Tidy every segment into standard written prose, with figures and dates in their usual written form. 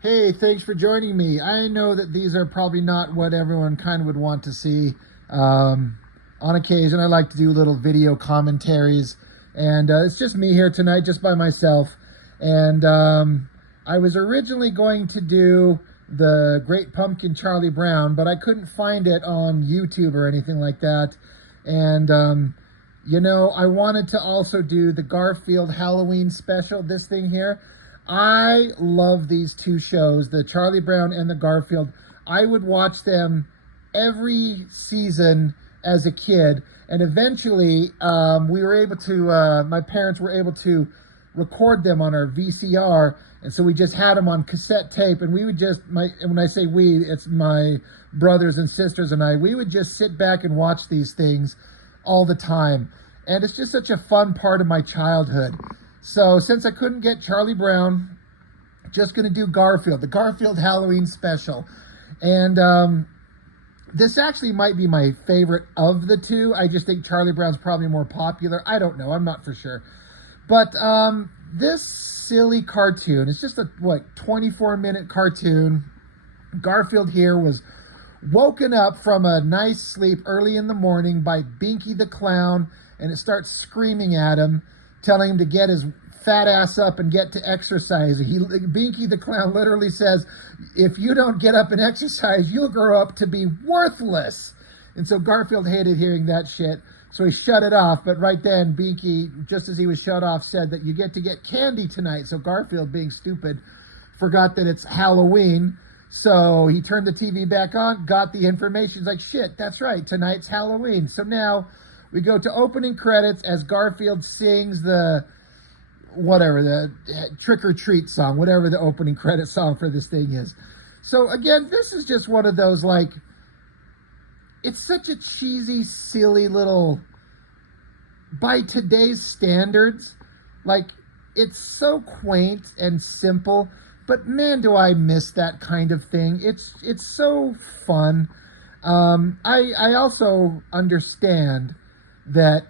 Hey, thanks for joining me. I know that these are probably not what everyone kind of would want to see. Um, on occasion, I like to do little video commentaries, and it's just me here tonight, just by myself. And I was originally going to do the Great Pumpkin Charlie Brown, but I couldn't find it on YouTube or anything like that. And I wanted to also do the Garfield Halloween special, this thing here. I love these two shows, the Charlie Brown and the Garfield. I would watch them every season as a kid, and eventually we were able to. My parents were able to record them on our VCR, and so we just had them on cassette tape. And we would just and when I say we, it's my brothers and sisters and I. We would just sit back and watch these things all the time, and it's just such a fun part of my childhood. So since I couldn't get Charlie Brown, just going to do Garfield, the Garfield Halloween special. And this actually might be my favorite of the two. I just think Charlie Brown's probably more popular. I don't know. I'm not for sure. But this silly cartoon, it's just a, 24-minute cartoon. Garfield here was woken up from a nice sleep early in the morning by Binky the Clown, and it starts screaming at him, telling him to get his fat ass up and get to exercise. Binky the Clown literally says, if you don't get up and exercise, you'll grow up to be worthless. And so Garfield hated hearing that shit, so he shut it off. But right then, Binky, just as he was shut off, said that you get to get candy tonight. So Garfield, being stupid, forgot that it's Halloween. So he turned the TV back on, got the information. He's like, shit, that's right, tonight's Halloween. So now we go to opening credits as Garfield sings the Trick or Treat song, whatever the opening credit song for this thing is. So again, this is just one of those, like, it's such a cheesy, silly little, by today's standards, like, it's so quaint and simple, but man, do I miss that kind of thing. It's so fun. I also understand that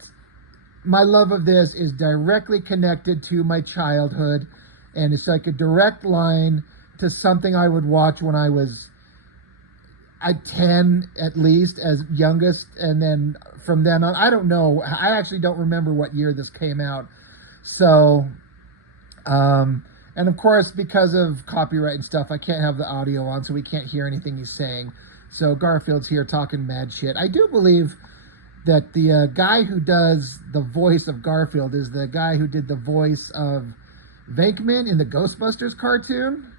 my love of this is directly connected to my childhood, and it's like a direct line to something I would watch when I was at 10 at least, as youngest, and then from then on, I don't know. I actually don't remember what year this came out. So, and of course, because of copyright and stuff, I can't have the audio on, so we can't hear anything he's saying. So Garfield's here talking mad shit. I do believe that the guy who does the voice of Garfield is the guy who did the voice of Venkman in the Ghostbusters cartoon.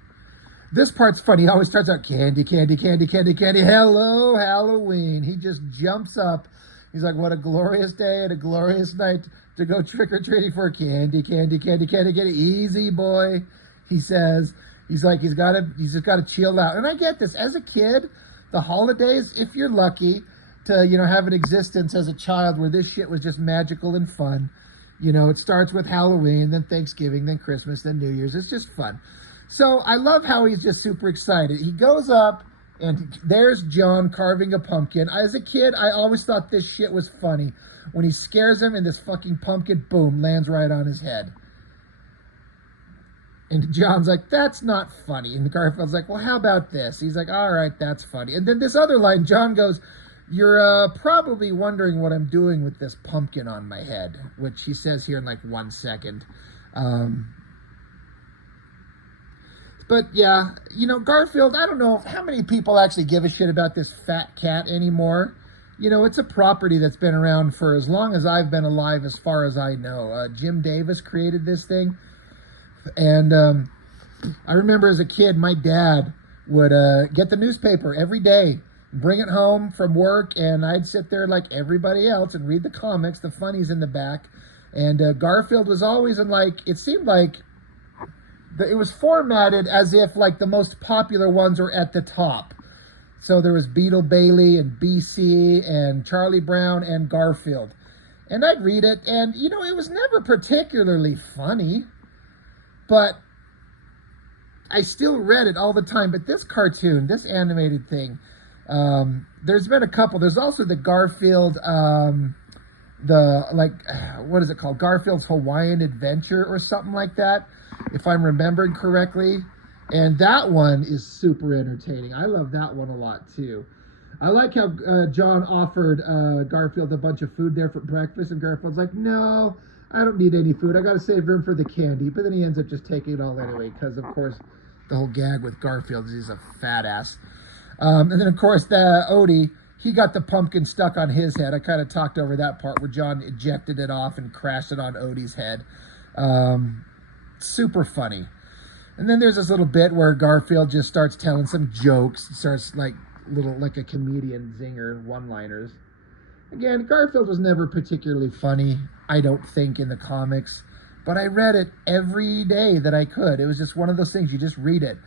This part's funny. He always starts out, candy, candy, candy, candy, candy, hello, Halloween. He just jumps up. He's like, what a glorious day and a glorious night to go trick-or-treating for candy, candy, candy, candy, candy. Easy, boy, he says. He's like, he's just got to chill out. And I get this. As a kid, the holidays, if you're lucky to, have an existence as a child where this shit was just magical and fun. It starts with Halloween, then Thanksgiving, then Christmas, then New Year's. It's just fun. So I love how he's just super excited. He goes up, and there's John carving a pumpkin. As a kid, I always thought this shit was funny. When he scares him, and this fucking pumpkin, boom, lands right on his head. And John's like, that's not funny. And Garfield's like, well, how about this? He's like, all right, that's funny. And then this other line, John goes, you're probably wondering what I'm doing with this pumpkin on my head, which he says here in like 1 second. But yeah, Garfield, I don't know how many people actually give a shit about this fat cat anymore. It's a property that's been around for as long as I've been alive, as far as I know. Jim Davis created this thing. And I remember as a kid, my dad would get the newspaper every day, bring it home from work, and I'd sit there like everybody else and read the comics, the funnies in the back. And Garfield was always in, like, it seemed like it was formatted as if like the most popular ones were at the top. So there was Beetle Bailey and BC and Charlie Brown and Garfield. And I'd read it, and it was never particularly funny, but I still read it all the time. But this cartoon, this animated thing, there's been a couple. There's also the Garfield, what is it called? Garfield's Hawaiian Adventure or something like that, if I'm remembering correctly. And that one is super entertaining. I love that one a lot too. I like how John offered Garfield a bunch of food there for breakfast, and Garfield's like, "No, I don't need any food. I got to save room for the candy." But then he ends up just taking it all anyway, because of course the whole gag with Garfield is he's a fat ass. And then of course the Odie, he got the pumpkin stuck on his head. I kind of talked over that part where John ejected it off and crashed it on Odie's head. Super funny. And then there's this little bit where Garfield just starts telling some jokes, starts like a comedian zinger, one-liners. Again, Garfield was never particularly funny, I don't think, in the comics, but I read it every day that I could. It was just one of those things, you just read it.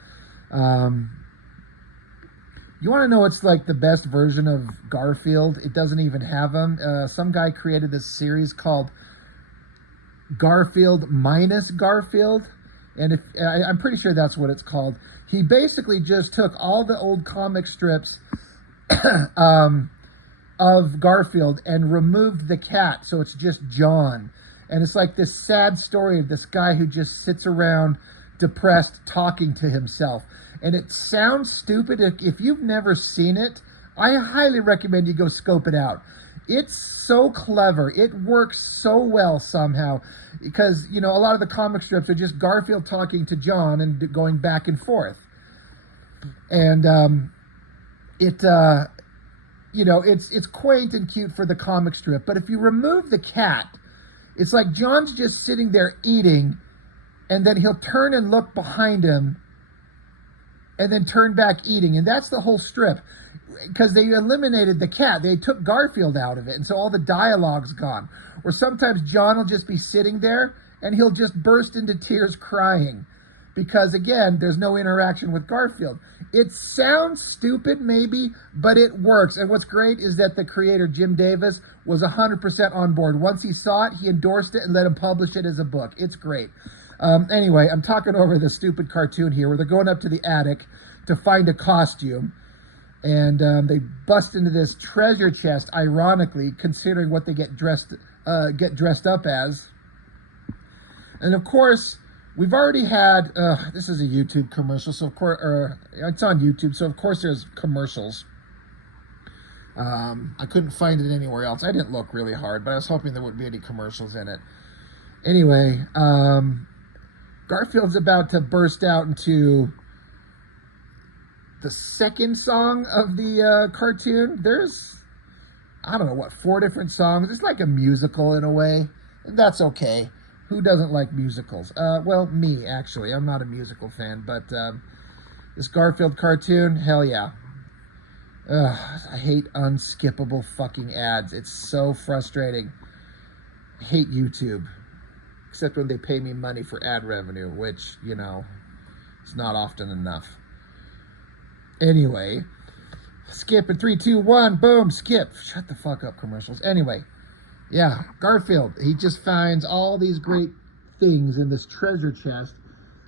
You want to know what's like the best version of Garfield? It doesn't even have him. Some guy created this series called Garfield minus Garfield. And I'm pretty sure that's what it's called. He basically just took all the old comic strips of Garfield and removed the cat, so it's just John. And it's like this sad story of this guy who just sits around depressed talking to himself. And it sounds stupid. If you've never seen it, I highly recommend you go scope it out. It's so clever. It works so well somehow, because, you know, a lot of the comic strips are just Garfield talking to John and going back and forth. And you know, it's quaint and cute for the comic strip. But if you remove the cat, it's like John's just sitting there eating, and then he'll turn and look behind him and then turn back eating. And that's the whole strip. Because they eliminated the cat. They took Garfield out of it. And so all the dialogue's gone. Or sometimes John will just be sitting there and he'll just burst into tears crying. Because, again, there's no interaction with Garfield. It sounds stupid, maybe, but it works. And what's great is that the creator, Jim Davis, was 100% on board. Once he saw it, he endorsed it and let him publish it as a book. It's great. Anyway, I'm talking over the stupid cartoon here where they're going up to the attic to find a costume. And they bust into this treasure chest, ironically, considering what they get dressed up as. And of course, we've already had, this is a YouTube commercial, so of course, it's on YouTube, so of course there's commercials. I couldn't find it anywhere else. I didn't look really hard, but I was hoping there wouldn't be any commercials in it. Anyway, Garfield's about to burst out into the second song of the cartoon. There's, I don't know, what, 4 different songs. It's like a musical in a way, and that's okay. Who doesn't like musicals? Well, me, actually. I'm not a musical fan, but this Garfield cartoon, hell yeah. I hate unskippable fucking ads. It's so frustrating. I hate YouTube. Except when they pay me money for ad revenue, which, you know, it's not often enough. Anyway, skip in 3, 2, 1, boom, skip. Shut the fuck up, commercials. Anyway, yeah, Garfield, he just finds all these great things in this treasure chest.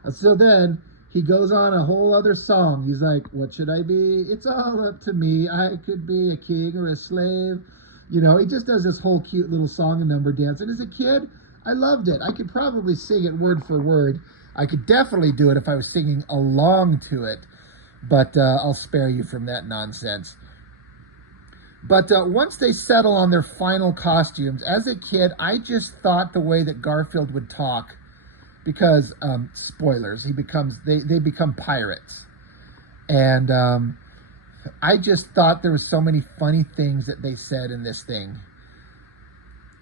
And so then he goes on a whole other song. He's like, what should I be? It's all up to me. I could be a king or a slave. You know, he just does this whole cute little song and number dance. And as a kid, I loved it. I could probably sing it word for word. I could definitely do it if I was singing along to it. But I'll spare you from that nonsense. But once they settle on their final costumes, as a kid, I just thought the way that Garfield would talk, because, spoilers, they become pirates. And I just thought there was so many funny things that they said in this thing.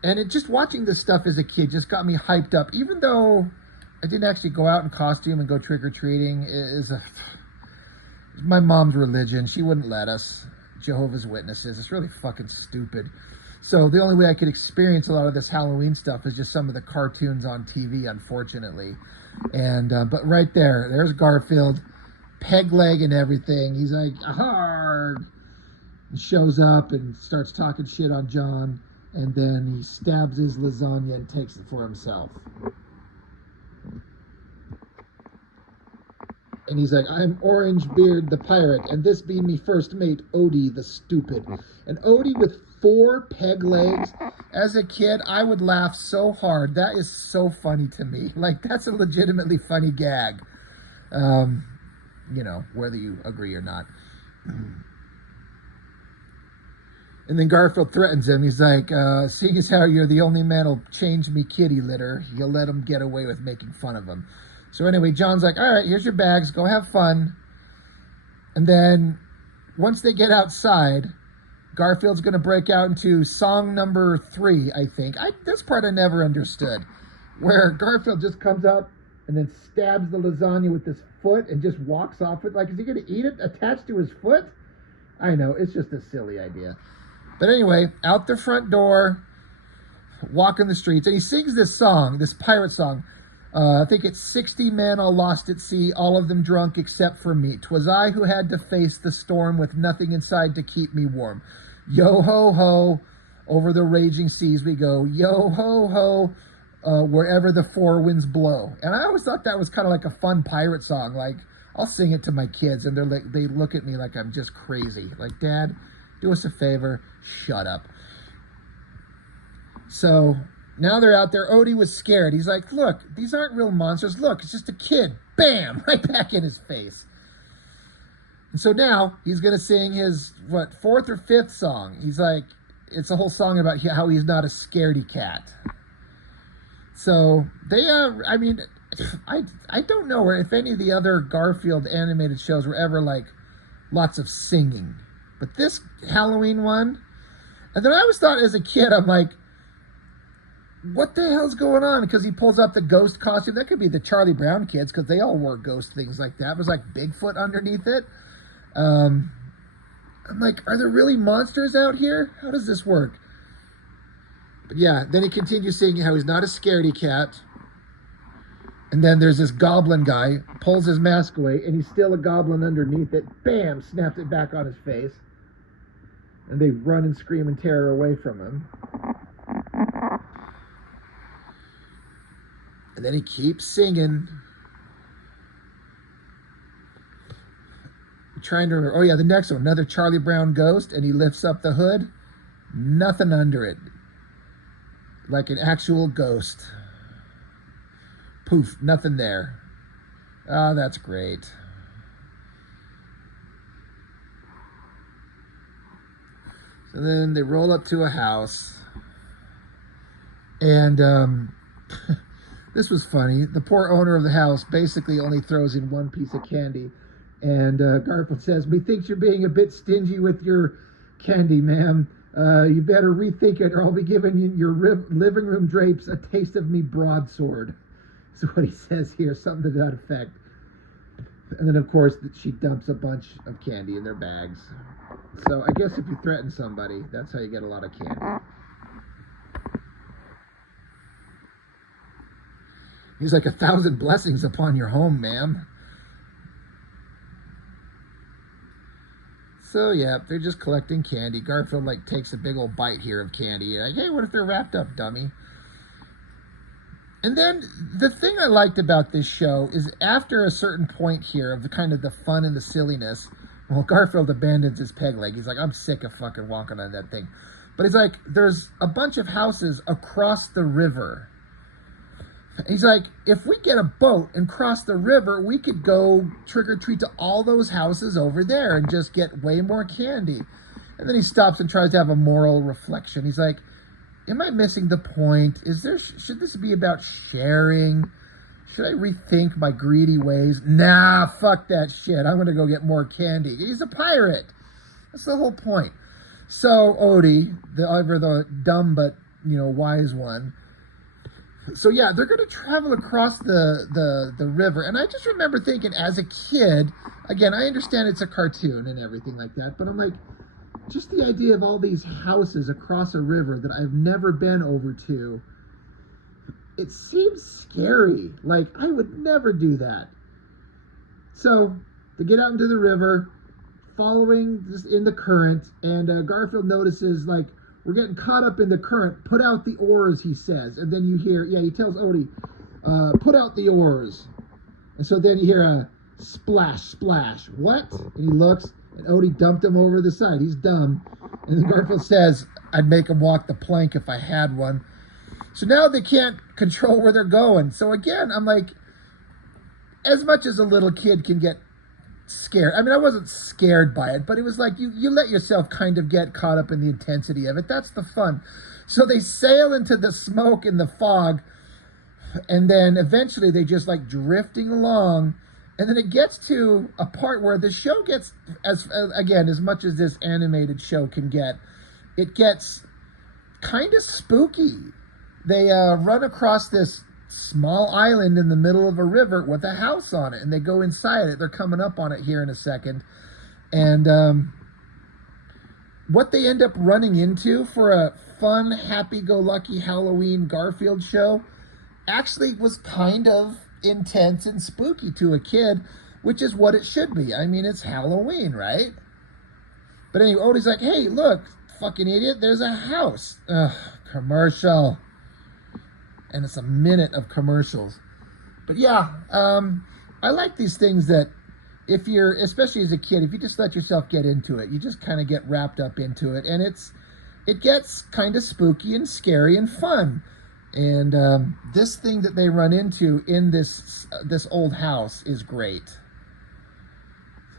And just watching this stuff as a kid just got me hyped up, even though I didn't actually go out in costume and go trick-or-treating. My mom's religion. She wouldn't let us. Jehovah's Witnesses. It's really fucking stupid. So the only way I could experience a lot of this Halloween stuff is just some of the cartoons on TV, unfortunately. And but right there's Garfield, peg leg and everything. He's like, "Arg!" and shows up and starts talking shit on John, and then he stabs his lasagna and takes it for himself. And he's like, I'm Orange Beard the pirate, and this be me first mate, Odie the stupid. And Odie with 4 peg legs. As a kid, I would laugh so hard. That is so funny to me. Like, that's a legitimately funny gag. you know, whether you agree or not. And then Garfield threatens him. He's like, seeing as how you're the only man who'll change me kitty litter, you'll let him get away with making fun of him. So anyway, John's like, all right, here's your bags. Go have fun. And then once they get outside, Garfield's going to break out into song number 3, I think. This part I never understood, where Garfield just comes up and then stabs the lasagna with his foot and just walks off with, like, is he going to eat it attached to his foot? I know, it's just a silly idea. But anyway, out the front door, walking the streets, and he sings this song, this pirate song. I think it's 60 men all lost at sea, all of them drunk except for me. 'Twas I who had to face the storm with nothing inside to keep me warm. Yo ho ho, over the raging seas we go. Yo ho ho, wherever the four winds blow. And I always thought that was kind of like a fun pirate song. Like, I'll sing it to my kids, and they look at me like I'm just crazy. Like, Dad, do us a favor, shut up. So now they're out there. Odie was scared. He's like, look, these aren't real monsters. Look, it's just a kid. Bam! Right back in his face. And so now he's going to sing his, 4th or 5th song. He's like, it's a whole song about how he's not a scaredy cat. So they, I mean, I don't know if any of the other Garfield animated shows were ever like lots of singing. But this Halloween one, and then I always thought as a kid, I'm like, what the hell's going on? Because he pulls up the ghost costume. That could be the Charlie Brown kids, because they all wore ghost things like that. It was like Bigfoot underneath it. I'm like, are there really monsters out here? How does this work? But yeah, then he continues singing how he's not a scaredy cat. And then there's this goblin guy, pulls his mask away, and he's still a goblin underneath it. Bam! Snaps it back on his face. And they run and scream in terror away from him. And then he keeps singing. I'm trying to remember. Oh yeah, the next one, another Charlie Brown ghost, and he lifts up the hood. Nothing under it. Like an actual ghost. Poof, nothing there. Oh, that's great. So then they roll up to a house. And this was funny. The poor owner of the house basically only throws in one piece of candy. And Garfield says, methinks you're being a bit stingy with your candy, ma'am. You better rethink it, or I'll be giving you your living room drapes a taste of me broadsword. That's what he says here, something to that effect. And then, of course, she dumps a bunch of candy in their bags. So I guess if you threaten somebody, that's how you get a lot of candy. He's like, 1,000 blessings upon your home, ma'am. So yeah, they're just collecting candy. Garfield like takes a big old bite here of candy. Like, hey, what if they're wrapped up, dummy? And then the thing I liked about this show is after a certain point here of the kind of the fun and the silliness, well, Garfield abandons his peg leg. He's like, I'm sick of fucking walking on that thing. But he's like, there's a bunch of houses across the river. He's like, if we get a boat and cross the river, we could go trick-or-treat to all those houses over there and just get way more candy. And then he stops and tries to have a moral reflection. He's like, am I missing the point? Should this be about sharing? Should I rethink my greedy ways? Nah, fuck that shit. I'm going to go get more candy. He's a pirate. That's the whole point. So Odie, the dumb but, wise one. So yeah, they're going to travel across the river. And I just remember thinking as a kid, again, I understand it's a cartoon and everything like that, but I'm like, just the idea of all these houses across a river that I've never been over to, it seems scary. Like, I would never do that. So they get out into the river, following this in the current, and Garfield notices, like, we're getting caught up in the current. Put out the oars, he says. And then you hear, he tells Odie, put out the oars. And so then you hear a splash, splash. What? And he looks, and Odie dumped him over the side. He's dumb. And then Garfield says, I'd make him walk the plank if I had one. So now they can't control where they're going. So again, I'm like, as much as a little kid can get scared. I mean, I wasn't scared by it, but it was like you let yourself kind of get caught up in the intensity of it. That's the fun. So they sail into the smoke and the fog, and then eventually they just like drifting along, and then it gets to a part where the show gets, as much as this animated show can get, it gets kind of spooky. They run across this small island in the middle of a river with a house on it, and they go inside it. They're coming up on it here in a second. And what they end up running into for a fun, happy-go-lucky Halloween Garfield show actually was kind of intense and spooky to a kid, which is what it should be. I mean, it's Halloween, right? But anyway, Odie's like, hey, look, fucking idiot, there's a house. Ugh, commercial. And it's a minute of commercials. But yeah, I like these things that if you're, especially as a kid, if you just let yourself get into it, you just kind of get wrapped up into it. And it gets kind of spooky and scary and fun. And this thing that they run into in this old house is great.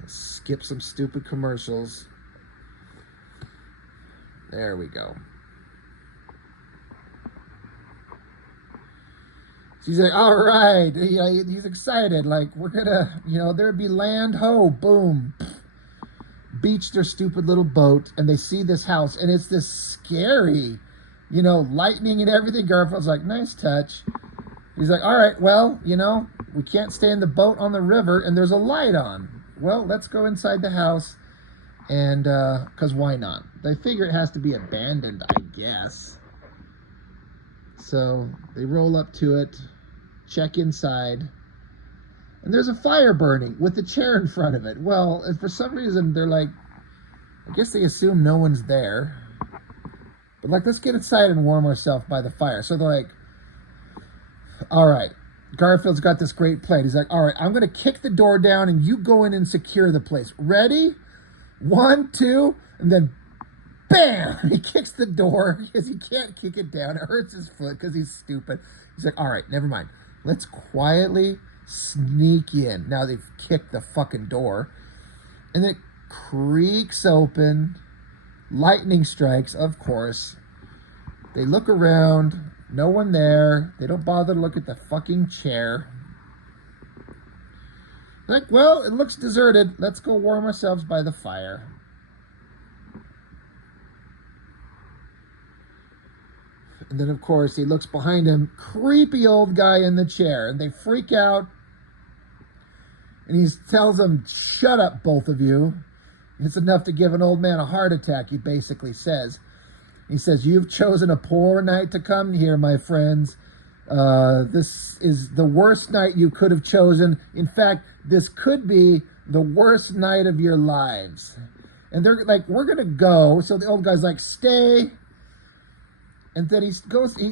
Skip some stupid commercials. There we go. She's like, all right. He's excited. Like, we're gonna, there'd be land, ho, boom. Beach their stupid little boat, and they see this house, and it's this scary, lightning and everything. Garfield's like, nice touch. He's like, all right, well, we can't stay in the boat on the river, and there's a light on. Well, let's go inside the house, and, because why not? They figure it has to be abandoned, I guess. So they roll up to it, check inside, and there's a fire burning with a chair in front of it. Well, and for some reason, they're like, I guess they assume no one's there. But like, let's get inside and warm ourselves by the fire. So they're like, all right, Garfield's got this great plan. He's like, all right, I'm going to kick the door down and you go in and secure the place. Ready? 1, 2, and then bam! He kicks the door because he can't kick it down. It hurts his foot because he's stupid. He's like, all right, never mind. Let's quietly sneak in. Now they've kicked the fucking door. And it creaks open. Lightning strikes, of course. They look around. No one there. They don't bother to look at the fucking chair. Like, well, it looks deserted. Let's go warm ourselves by the fire. And then, of course, he looks behind him. Creepy old guy in the chair. And they freak out. And he tells them, shut up, both of you. It's enough to give an old man a heart attack, he basically says. He says, you've chosen a poor night to come here, my friends. This is the worst night you could have chosen. In fact, this could be the worst night of your lives. And they're like, we're going to go. So the old guy's like, stay. And then he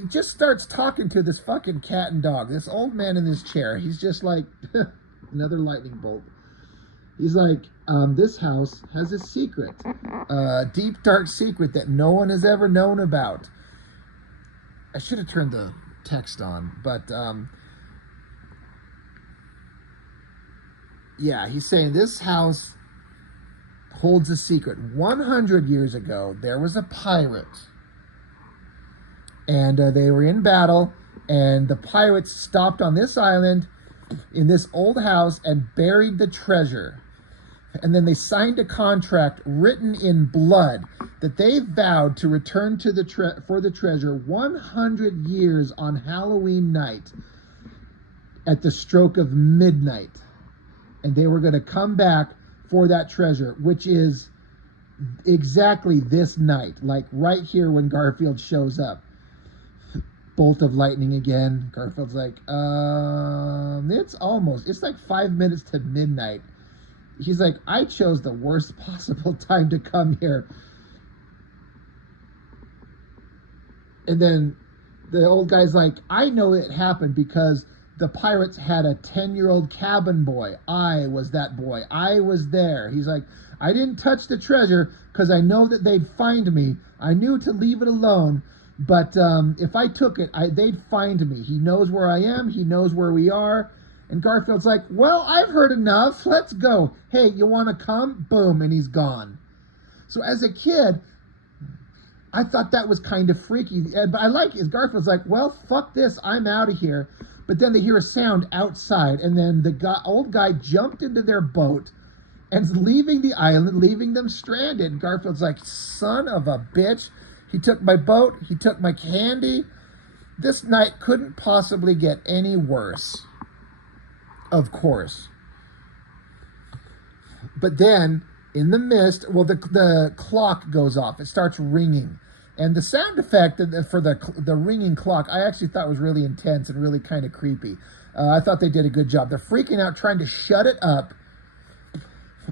just starts talking to this fucking cat and dog. This old man in this chair. He's just like, another lightning bolt. He's like, this house has a secret. A deep, dark secret that no one has ever known about. I should have turned the text on, but yeah, he's saying this house holds a secret. 100 years ago, there was a pirate. And they were in battle, and the pirates stopped on this island in this old house and buried the treasure. And then they signed a contract written in blood that they vowed to return to for the treasure 100 years on Halloween night at the stroke of midnight. And they were going to come back for that treasure, which is exactly this night, like right here when Garfield shows up. Bolt of lightning again. Garfield's like, it's like 5 minutes to midnight. He's like, I chose the worst possible time to come here. And then the old guy's like, I know it happened because the pirates had a 10-year-old cabin boy. I was that boy. I was there. He's like, I didn't touch the treasure because I know that they'd find me. I knew to leave it alone. But if I took it, they'd find me. He knows where I am. He knows where we are. And Garfield's like, well, I've heard enough. Let's go. Hey, you want to come? Boom, and he's gone. So as a kid, I thought that was kind of freaky. But I like it. Garfield's like, well, fuck this. I'm out of here. But then they hear a sound outside, and then the old guy jumped into their boat and is leaving the island, leaving them stranded. And Garfield's like, son of a bitch. He took my boat. He took my candy. This night couldn't possibly get any worse. Of course. But then, in the mist, well, the clock goes off. It starts ringing. And the sound effect for the ringing clock, I actually thought was really intense and really kind of creepy. I thought they did a good job. They're freaking out, trying to shut it up.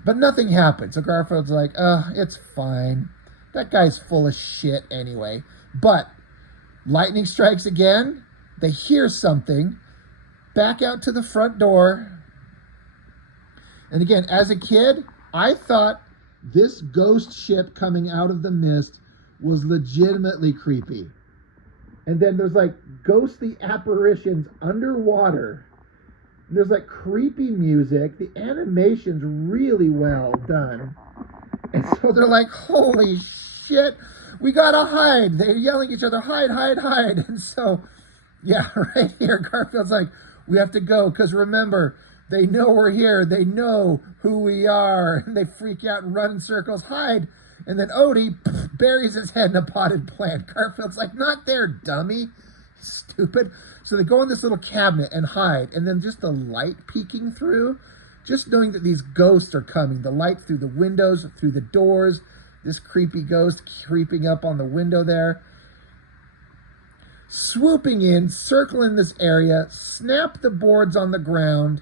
But nothing happened. So Garfield's like, it's fine. That guy's full of shit anyway. But lightning strikes again. They hear something. Back out to the front door. And again, as a kid, I thought this ghost ship coming out of the mist was legitimately creepy. And then there's like ghostly apparitions underwater. There's like creepy music. The animation's really well done. And so they're like, holy shit, we gotta hide. They're yelling at each other, hide, hide, hide. And so, yeah, right here, Garfield's like, we have to go, because remember, they know we're here. They know who we are. And they freak out and run in circles, hide. And then Odie buries his head in a potted plant. Garfield's like, not there, dummy. Stupid. So they go in this little cabinet and hide. And then just the light peeking through, just knowing that these ghosts are coming. The light through the windows, through the doors. This creepy ghost creeping up on the window there. Swooping in, circling this area, snap the boards on the ground,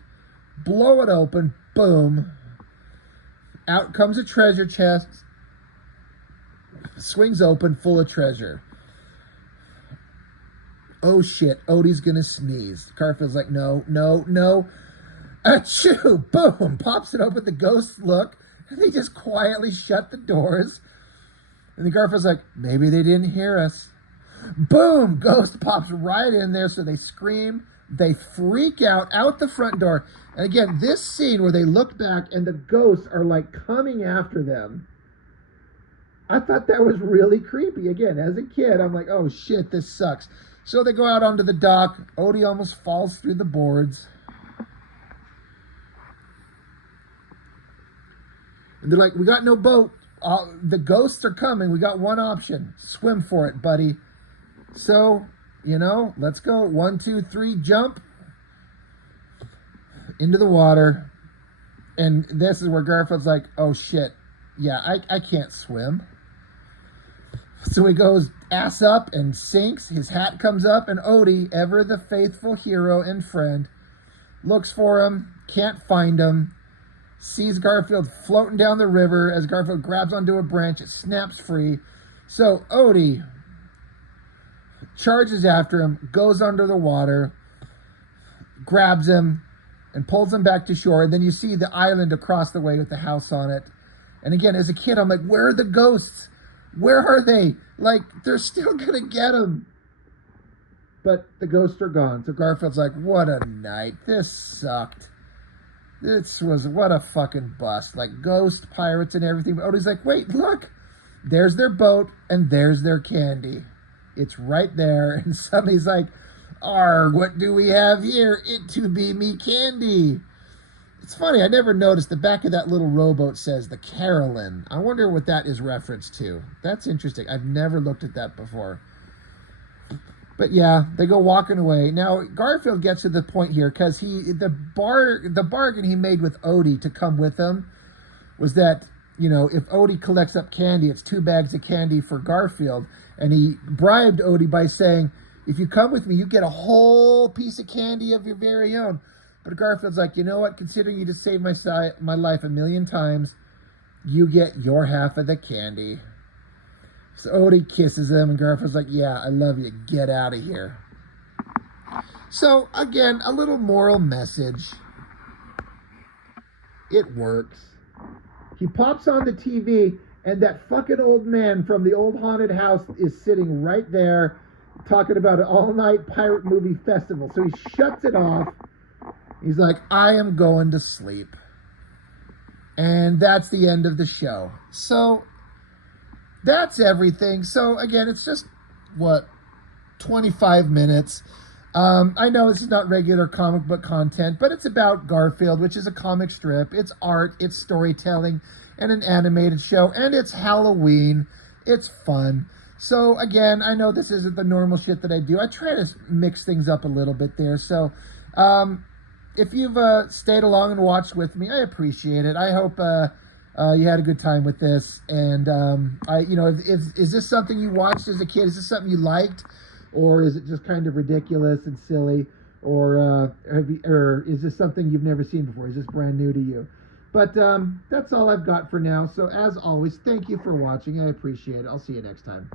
blow it open, boom. Out comes a treasure chest. Swings open, full of treasure. Oh shit, Odie's gonna sneeze. Garfield's like, no, no, no. Achoo! Boom! Pops it open, the ghosts look, and they just quietly shut the doors. And the Garfield's like, maybe they didn't hear us. Boom! Ghost pops right in there, so they scream. They freak out the front door. And again, this scene where they look back and the ghosts are like coming after them. I thought that was really creepy. Again, as a kid, I'm like, oh shit, this sucks. So they go out onto the dock. Odie almost falls through the boards. And they're like, we got no boat. The ghosts are coming. We got one option. Swim for it, buddy. So, let's go. 1, 2, 3, jump. Into the water. And this is where Garfield's like, oh shit. Yeah, I can't swim. So he goes ass up and sinks. His hat comes up, and Odie, ever the faithful hero and friend, looks for him, can't find him, sees Garfield floating down the river. As Garfield grabs onto a branch, it snaps free. So Odie charges after him, goes under the water, grabs him, and pulls him back to shore. And then you see the island across the way with the house on it. And again, as a kid, I'm like, where are the ghosts? Where are they? Like, they're still going to get him. But the ghosts are gone. So Garfield's like, what a night. This sucked. What a fucking bust. Like, ghost, pirates, and everything. But Odie's like, wait, look. There's their boat, and there's their candy. It's right there. And suddenly he's like, arg, what do we have here? It to be me candy. It's funny, I never noticed the back of that little rowboat says the Carolyn. I wonder what that is reference to. That's interesting. I've never looked at that before. But yeah, they go walking away. Now, Garfield gets to the point here because the bargain he made with Odie to come with him was that, if Odie collects up candy, it's 2 bags of candy for Garfield. And he bribed Odie by saying, if you come with me, you get a whole piece of candy of your very own. But Garfield's like, you know what? Considering you just saved my life 1,000,000 times, you get your half of the candy. So Odie kisses him, and Garfield's like, yeah, I love you. Get out of here. So, again, a little moral message. It works. He pops on the TV, and that fucking old man from the old haunted house is sitting right there talking about an all-night pirate movie festival. So he shuts it off. He's like, I am going to sleep. And that's the end of the show. So that's everything. So again, it's just, what, 25 minutes. I know this is not regular comic book content, but it's about Garfield, which is a comic strip. It's art, it's storytelling, and an animated show, and it's Halloween. It's fun. So again, I know this isn't the normal shit that I do. I try to mix things up a little bit there. So if you've stayed along and watched with me, I appreciate it. I hope you had a good time with this. And is this something you watched as a kid? Is this something you liked? Or is it just kind of ridiculous and silly? Or is this something you've never seen before? Is this brand new to you? But that's all I've got for now. So as always, thank you for watching. I appreciate it. I'll see you next time.